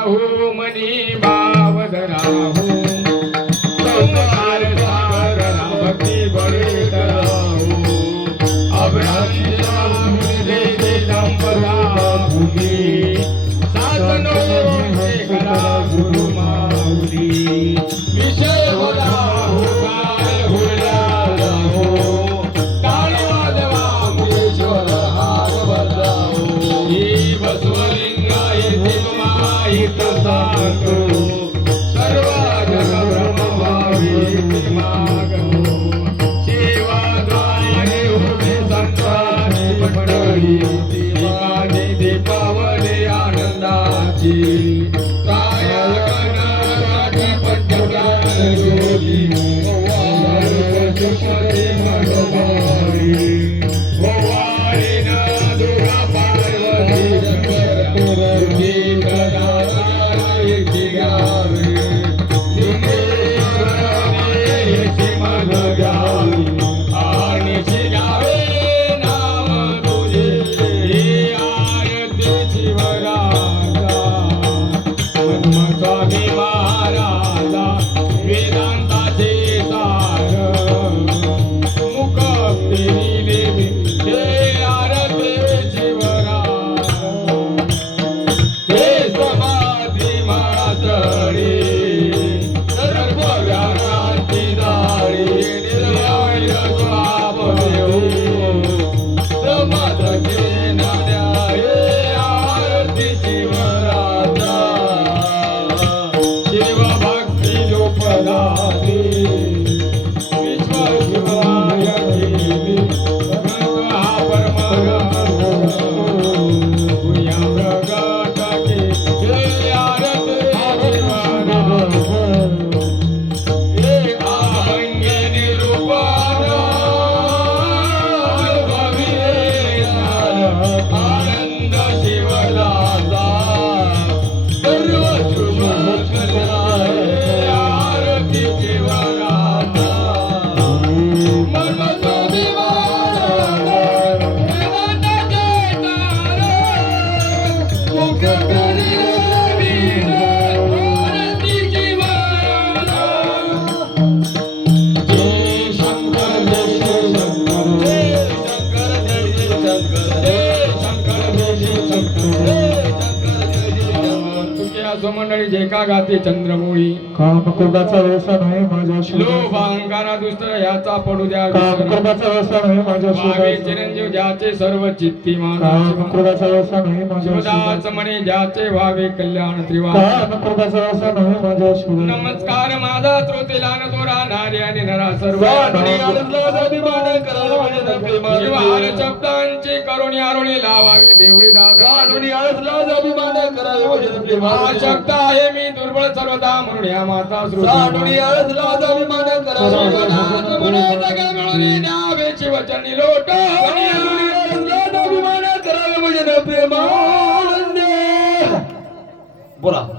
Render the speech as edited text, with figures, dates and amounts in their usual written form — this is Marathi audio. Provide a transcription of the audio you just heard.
राहू मनी भाव राहू संसार सागर भक्ती बळे राहू अभ्रांती संपदा भूमी साधनो करा गुरु माऊली विषय बोला काय होया राहू टाळी वाजवा मुळेश्वर हात बजावो ही बसवलिंगा येथे माहित सांगतो सर्व जग ब्रह्म भावी मागो सेवा द्वारे उभे संतांची मंडळी माझी दीपावली आनंदाची काय कणाची पंचज्ञान ज्योती सुषमते मनोभावी ओवाळी न दुर्गा पार्वती तुझी गदा येची गावे येची मन गावी आणि शिगावे नाम तुझे हे आरती शिवराजा स्वामी महाराजा वेदांताचे सार मुख फेरी देवी हे आरती शिवराजा हे समाधी मातळी सर्व व्यानांची दारी निर्भय स्वामदेव समाधाचे नाद्या हे आरती शिवराजा शिव भक्ती लोकदाती विश्व शिवाय देवी हा परम भूया प्रगट के हे आरती शिवराजा हे आभंगे निरूपण आनंद शिवराजा सर्व शुभ करणारे आरती शिवराजा मन स्वामी महाराज वेदांताचे तार मुख फेरी देवी आरती शिवराजा जय शंकर जय शंकर जय शंकर जय शंकर जय शंकर जय शंकर जय शंकर जय शंकर तुझे असो मंडळी जे का गाते चंद्रमौळी कामक्रोधाचा व्यसन आहे माझ्या लोभ अहंकारा दुसरा याचा पडू द्या कामक्रोधाचा व्यसन आहे माझ्या भावे चिरंजीव ज्याचे सर्व चित्ती कामक्रोधाचा व्यसन आहे माझ्या शिवदास म्हणे ज्याचे व्हावे कल्याण त्रिवार कामक्रोधाचा व्यसन आहे माझ्या नमस्कार माझा श्रोतेला न तो राहणारे आणि नरा सर्व शिवार शब्दांची करुणी आरुणी लावावी देवळी दादा शब्द आहे मी दुर्बळ सर्वदा म्हणून या माता द्यावे वचनी लोट बोला